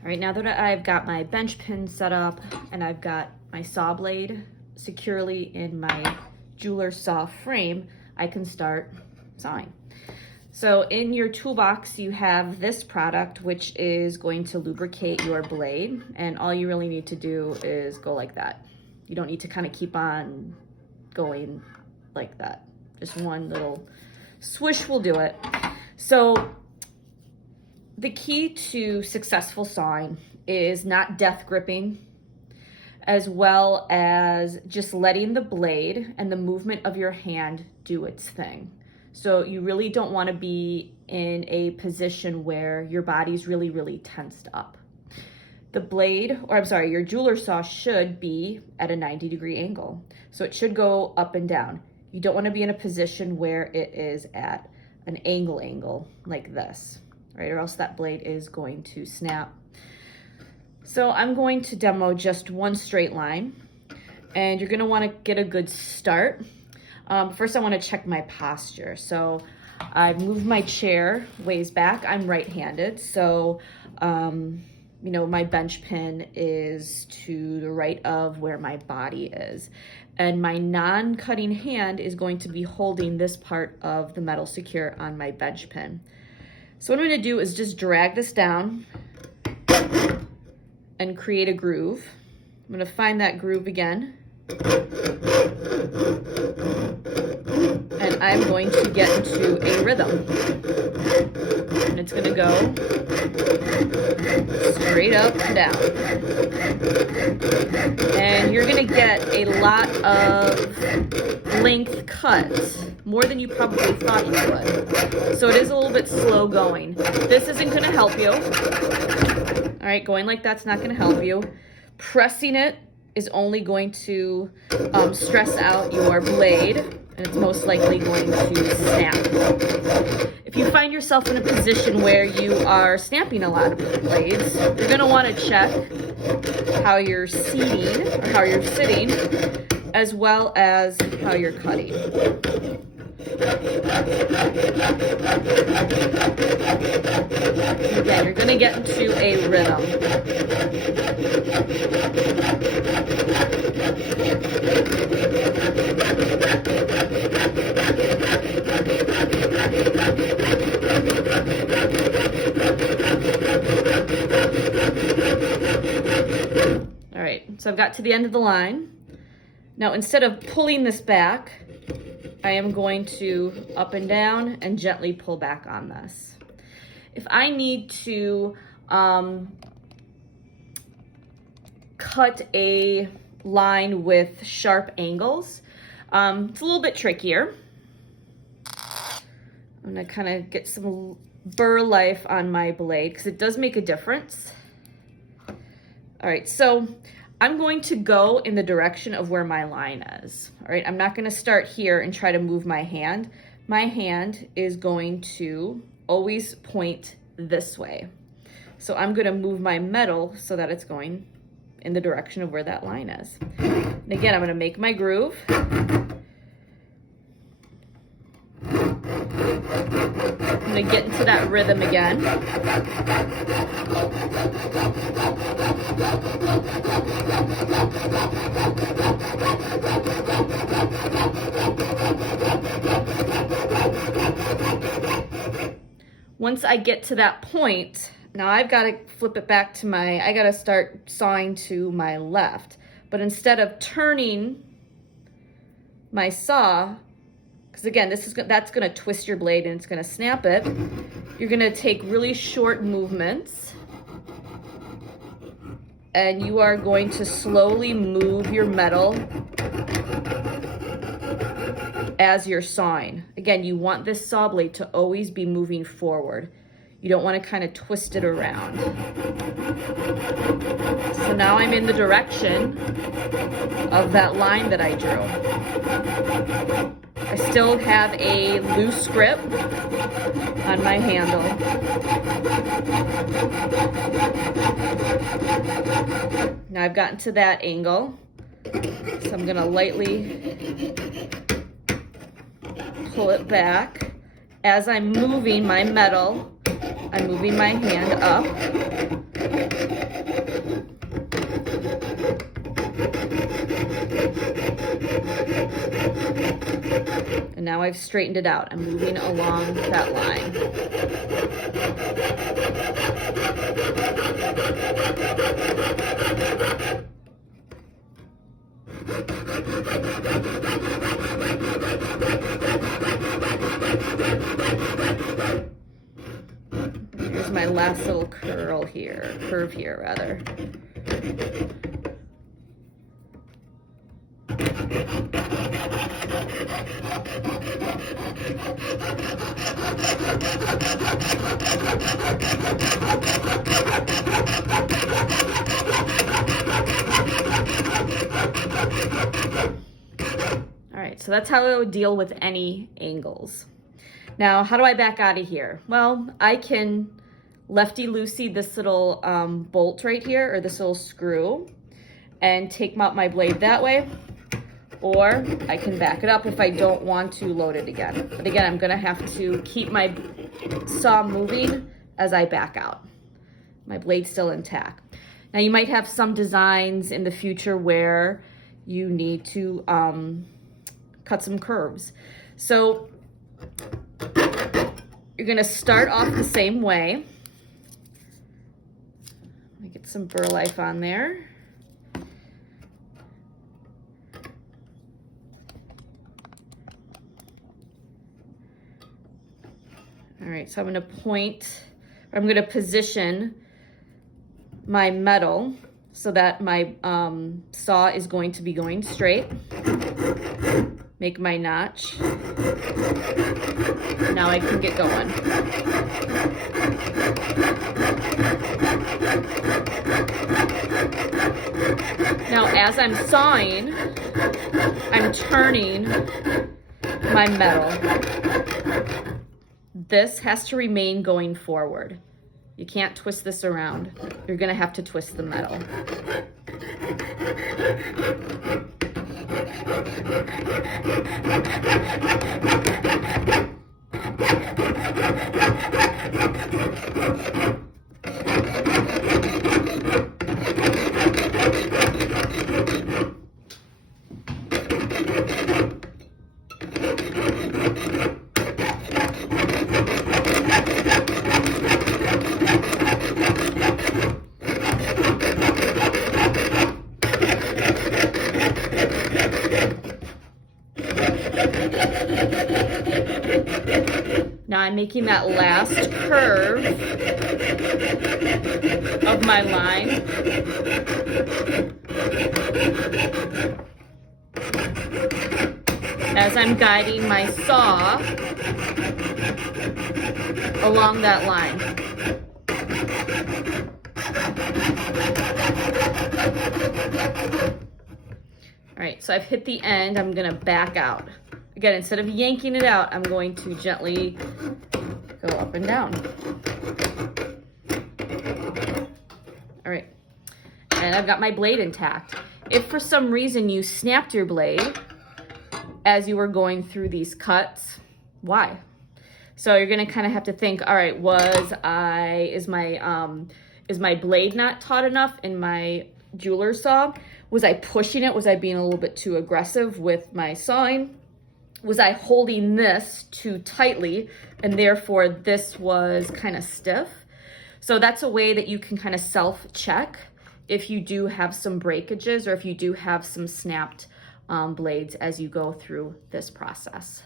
All right, now that I've got my bench pin set up and I've got my saw blade securely in my jeweler saw frame, I can start sawing. So in your toolbox, you have this product, which is going to lubricate your blade. And all you really need to do is go like that. You don't need to kind of keep on going like that. Just one little swish will do it. So the key to successful sawing is not death gripping, as well as just letting the blade and the movement of your hand do its thing. So you really don't want to be in a position where your body's really, really tensed up. The blade, or I'm sorry, your jeweler saw should be at a 90-degree angle. So it should go up and down. You don't want to be in a position where it is at an angle like this, right? Or else that blade is going to snap. So I'm going to demo just one straight line, and you're going to want to get a good start. First, I want to check my posture. So I've moved my chair ways back. I'm right-handed, so my bench pin is to the right of where my body is. And my non-cutting hand is going to be holding this part of the metal secure on my bench pin. So what I'm going to do is just drag this down and create a groove. I'm going to find that groove again. And I'm going to get into a rhythm. And it's going to go straight up and down. And you're going to get a lot of length cut, more than you probably thought you would. So it is a little bit slow going. This isn't going to help you. All right, going like that's not going to help you. Pressing it is only going to stress out your blade, and it's most likely going to snap. If you find yourself in a position where you are snapping a lot of blades, you're going to want to check how you're seating or how you're sitting, as well as how you're cutting. Again, you're going to get into a rhythm. All right, so I've got to the end of the line. Now, instead of pulling this back, I am going to up and down and gently pull back on this. If I need to cut a line with sharp angles, it's a little bit trickier. I'm gonna kind of get some burr life on my blade because it does make a difference. All right, so I'm going to go in the direction of where my line is. All right, I'm not going to start here and try to move my hand. My hand is going to always point this way. So I'm going to move my metal so that it's going in the direction of where that line is. And again, I'm going to make my groove. I'm going to get into that rhythm again. Once I get to that point, now I've got to flip it back to I got to start sawing to my left. But instead of turning my saw, because again, that's going to twist your blade and it's going to snap it, you're going to take really short movements and you are going to slowly move your metal as you're sawing. Again, you want this saw blade to always be moving forward. You don't want to kind of twist it around. So now I'm in the direction of that line that I drew. I still have a loose grip on my handle. Now I've gotten to that angle, so I'm going to lightly pull it back as I'm moving my metal I'm moving my hand up. And now I've straightened it out. I'm moving along that line. Here's my last little curve here rather. All right, so that's how I would deal with any angles. Now, how do I back out of here? Well, I can lefty-loosey this little bolt right here, or this little screw, and take out my blade that way, or I can back it up if I don't want to load it again. But again, I'm gonna have to keep my saw moving as I back out. My blade's still intact. Now, you might have some designs in the future where you need to cut some curves. So you're gonna start off the same way. Let me get some Burr Life on there. All right, so I'm gonna position my metal so that my saw is going to be going straight. Make my notch. Now I can get going. Now, as I'm sawing, I'm turning my metal. This has to remain going forward. You can't twist this around. You're gonna have to twist the metal. Now I'm making that last curve of my line. As I'm guiding my saw along that line. All right, so I've hit the end. I'm gonna back out. Again, instead of yanking it out, I'm going to gently go up and down. All right, and I've got my blade intact. If for some reason you snapped your blade as you were going through these cuts, why? So you're gonna kind of have to think, all right, is my blade not taut enough in my jeweler saw? Was I pushing it? Was I being a little bit too aggressive with my sawing? Was I holding this too tightly and therefore this was kind of stiff? So that's a way that you can kind of self-check if you do have some breakages or if you do have some snapped blades as you go through this process.